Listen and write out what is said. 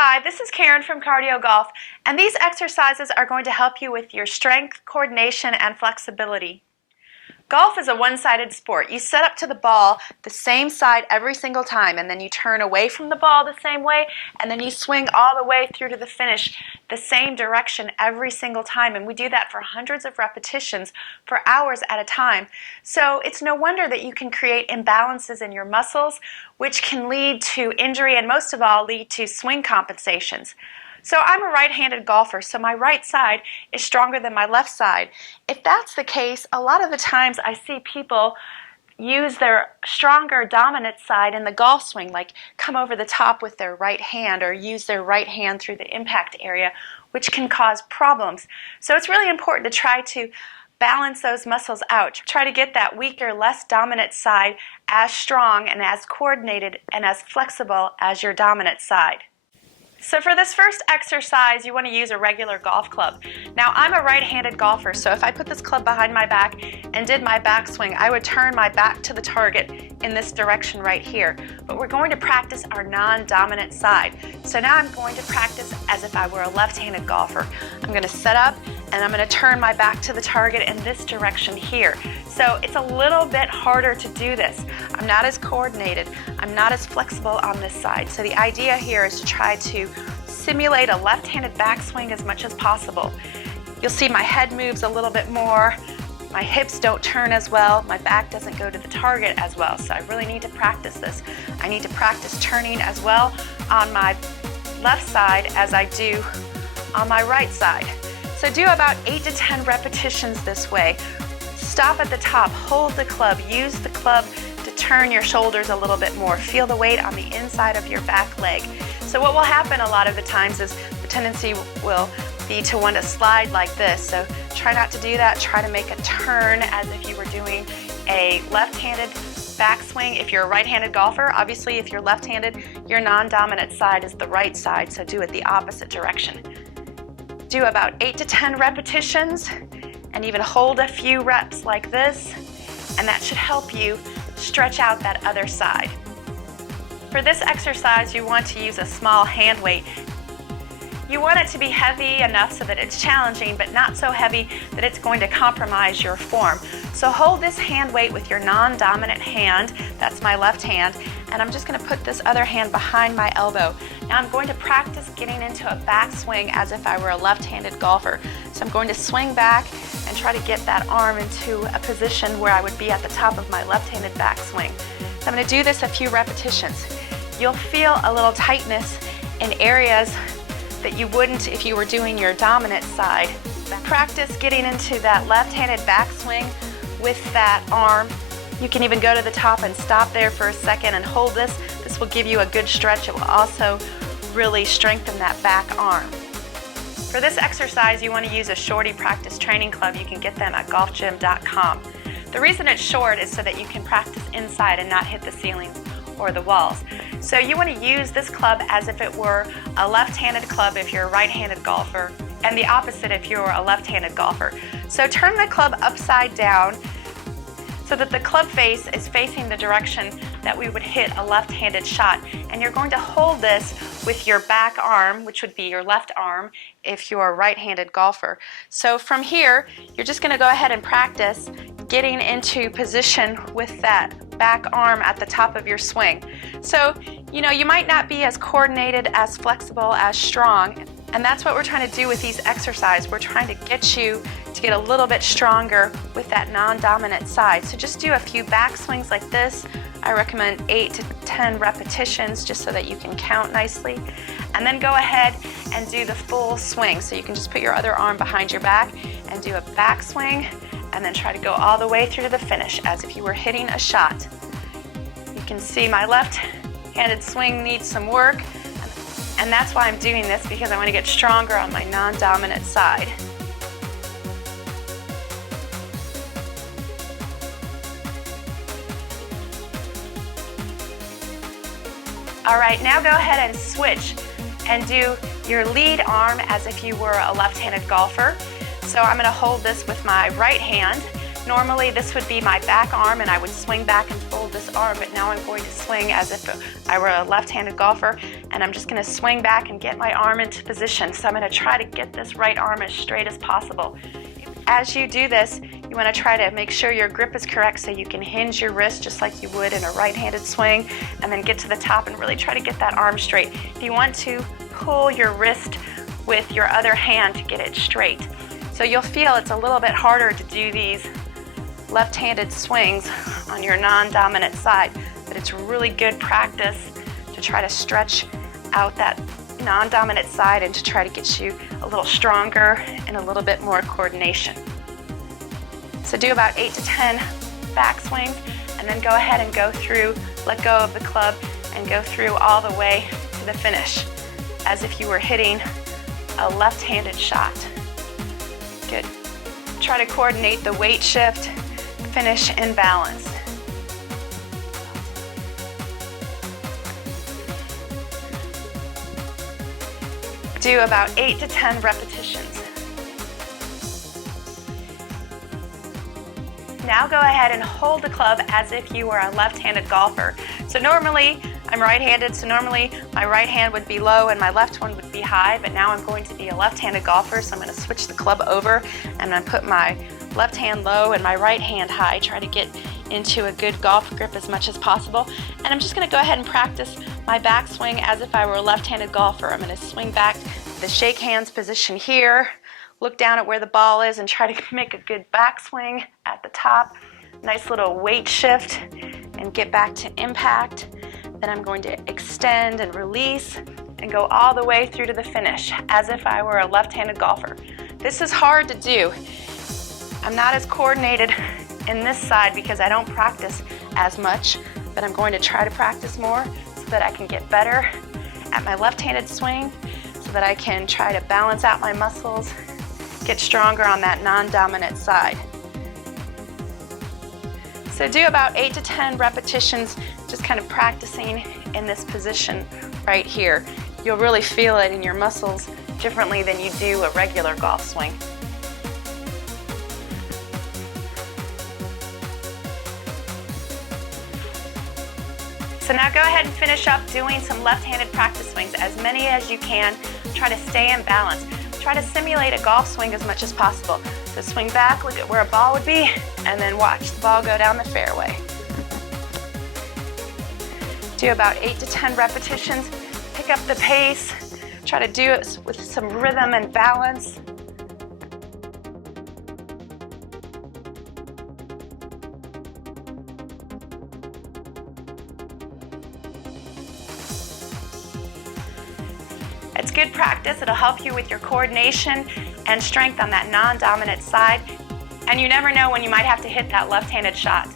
Hi, this is Karen from Cardiogolf, and these exercises are going to help you with your strength, coordination, and flexibility. Golf is a one-sided sport. You set up to the ball the same side every single time, and then you turn away from the ball the same way, and then you swing all the way through to the finish the same direction every single time. And we do that for hundreds of repetitions for hours at a time. So it's no wonder that you can create imbalances in your muscles, which can lead to injury and most of all lead to swing compensations. So I'm a right-handed golfer, so my right side is stronger than my left side. If that's the case, a lot of the times I see people use their stronger dominant side in the golf swing, like come over the top with their right hand or use their right hand through the impact area, which can cause problems. So it's really important to try to balance those muscles out. Try to get that weaker, less dominant side as strong and as coordinated and as flexible as your dominant side. So for this first exercise, you want to use a regular golf club. Now, I'm a right-handed golfer, so if I put this club behind my back and did my backswing, I would turn my back to the target in this direction right here. But we're going to practice our non-dominant side. So now I'm going to practice as if I were a left-handed golfer. I'm going to set up and I'm going to turn my back to the target in this direction here. So it's a little bit harder to do this. I'm not as coordinated. I'm not as flexible on this side. So the idea here is to try to simulate a left-handed backswing as much as possible. You'll see my head moves a little bit more. My hips don't turn as well. My back doesn't go to the target as well. So I really need to practice this. I need to practice turning as well on my left side as I do on my right side. So do about 8 to 10 repetitions this way. Stop at the top, hold the club, use the club to turn your shoulders a little bit more. Feel the weight on the inside of your back leg. So what will happen a lot of the times is the tendency will be to want to slide like this. So try not to do that. Try to make a turn as if you were doing a left-handed backswing. If you're a right-handed golfer, obviously if you're left-handed, your non-dominant side is the right side, so do it the opposite direction. Do about 8 to 10 repetitions and even hold a few reps like this, and that should help you stretch out that other side. For this exercise, you want to use a small hand weight. You want it to be heavy enough so that it's challenging, but not so heavy that it's going to compromise your form. So hold this hand weight with your non-dominant hand, that's my left hand, and I'm just going to put this other hand behind my elbow. Now I'm going to practice getting into a backswing as if I were a left-handed golfer. So I'm going to swing back and try to get that arm into a position where I would be at the top of my left-handed backswing. So I'm going to do this a few repetitions. You'll feel a little tightness in areas that you wouldn't if you were doing your dominant side. Practice getting into that left-handed backswing with that arm. You can even go to the top and stop there for a second and hold this. This will give you a good stretch. It will also really strengthen that back arm. For this exercise, you want to use a shorty practice training club. You can get them at golfgym.com. The reason it's short is so that you can practice inside and not hit the ceilings or the walls. So you want to use this club as if it were a left-handed club if you're a right-handed golfer, and the opposite if you're a left-handed golfer. So turn the club upside down so that the club face is facing the direction that we would hit a left-handed shot. And you're going to hold this with your back arm, which would be your left arm if you're a right-handed golfer. So from here, you're just going to go ahead and practice getting into position with that back arm at the top of your swing. So, you know, you might not be as coordinated, as flexible, as strong, and that's what we're trying to do with these exercises. We're trying to get you to get a little bit stronger with that non-dominant side. So just do a few back swings like this. I recommend 8 to 10 repetitions just so that you can count nicely. And then go ahead and do the full swing. So you can just put your other arm behind your back and do a back swing, and then try to go all the way through to the finish as if you were hitting a shot. You can see my left-handed swing needs some work, and that's why I'm doing this, because I want to get stronger on my non-dominant side. All right, now go ahead and switch and do your lead arm as if you were a left-handed golfer. So I'm going to hold this with my right hand. Normally this would be my back arm and I would swing back and fold this arm, but now I'm going to swing as if I were a left-handed golfer, and I'm just going to swing back and get my arm into position. So I'm going to try to get this right arm as straight as possible. As you do this, you want to try to make sure your grip is correct so you can hinge your wrist just like you would in a right-handed swing, and then get to the top and really try to get that arm straight. If you want to, pull your wrist with your other hand to get it straight. So you'll feel it's a little bit harder to do these left-handed swings on your non-dominant side, but it's really good practice to try to stretch out that non-dominant side and to try to get you a little stronger and a little bit more coordination. So do about 8 to 10 back swings, and then go ahead and go through, let go of the club, and go through all the way to the finish, as if you were hitting a left-handed shot. Good. Try to coordinate the weight shift, finish in balance. Do about 8 to 10 repetitions. Now go ahead and hold the club as if you were a left-handed golfer. So normally, I'm right-handed, so normally my right hand would be low and my left one would be high, but now I'm going to be a left-handed golfer, so I'm going to switch the club over and I'm going to put my left hand low and my right hand high, try to get into a good golf grip as much as possible. And I'm just going to go ahead and practice my backswing as if I were a left-handed golfer. I'm going to swing back to the shake hands position here, look down at where the ball is and try to make a good backswing at the top. Nice little weight shift and get back to impact. Then I'm going to extend and release and go all the way through to the finish as if I were a left-handed golfer. This is hard to do. I'm not as coordinated in this side because I don't practice as much, but I'm going to try to practice more so that I can get better at my left-handed swing, so that I can try to balance out my muscles, get stronger on that non-dominant side. So do about 8 to 10 repetitions, just kind of practicing in this position right here. You'll really feel it in your muscles differently than you do a regular golf swing. So now go ahead and finish up doing some left-handed practice swings, as many as you can. Try to stay in balance. Try to simulate a golf swing as much as possible. So swing back, look at where a ball would be, and then watch the ball go down the fairway. Do about 8 to 10 repetitions. Pick up the pace. Try to do it with some rhythm and balance. It's good practice. It'll help you with your coordination and strength on that non-dominant side. And you never know when you might have to hit that left-handed shot.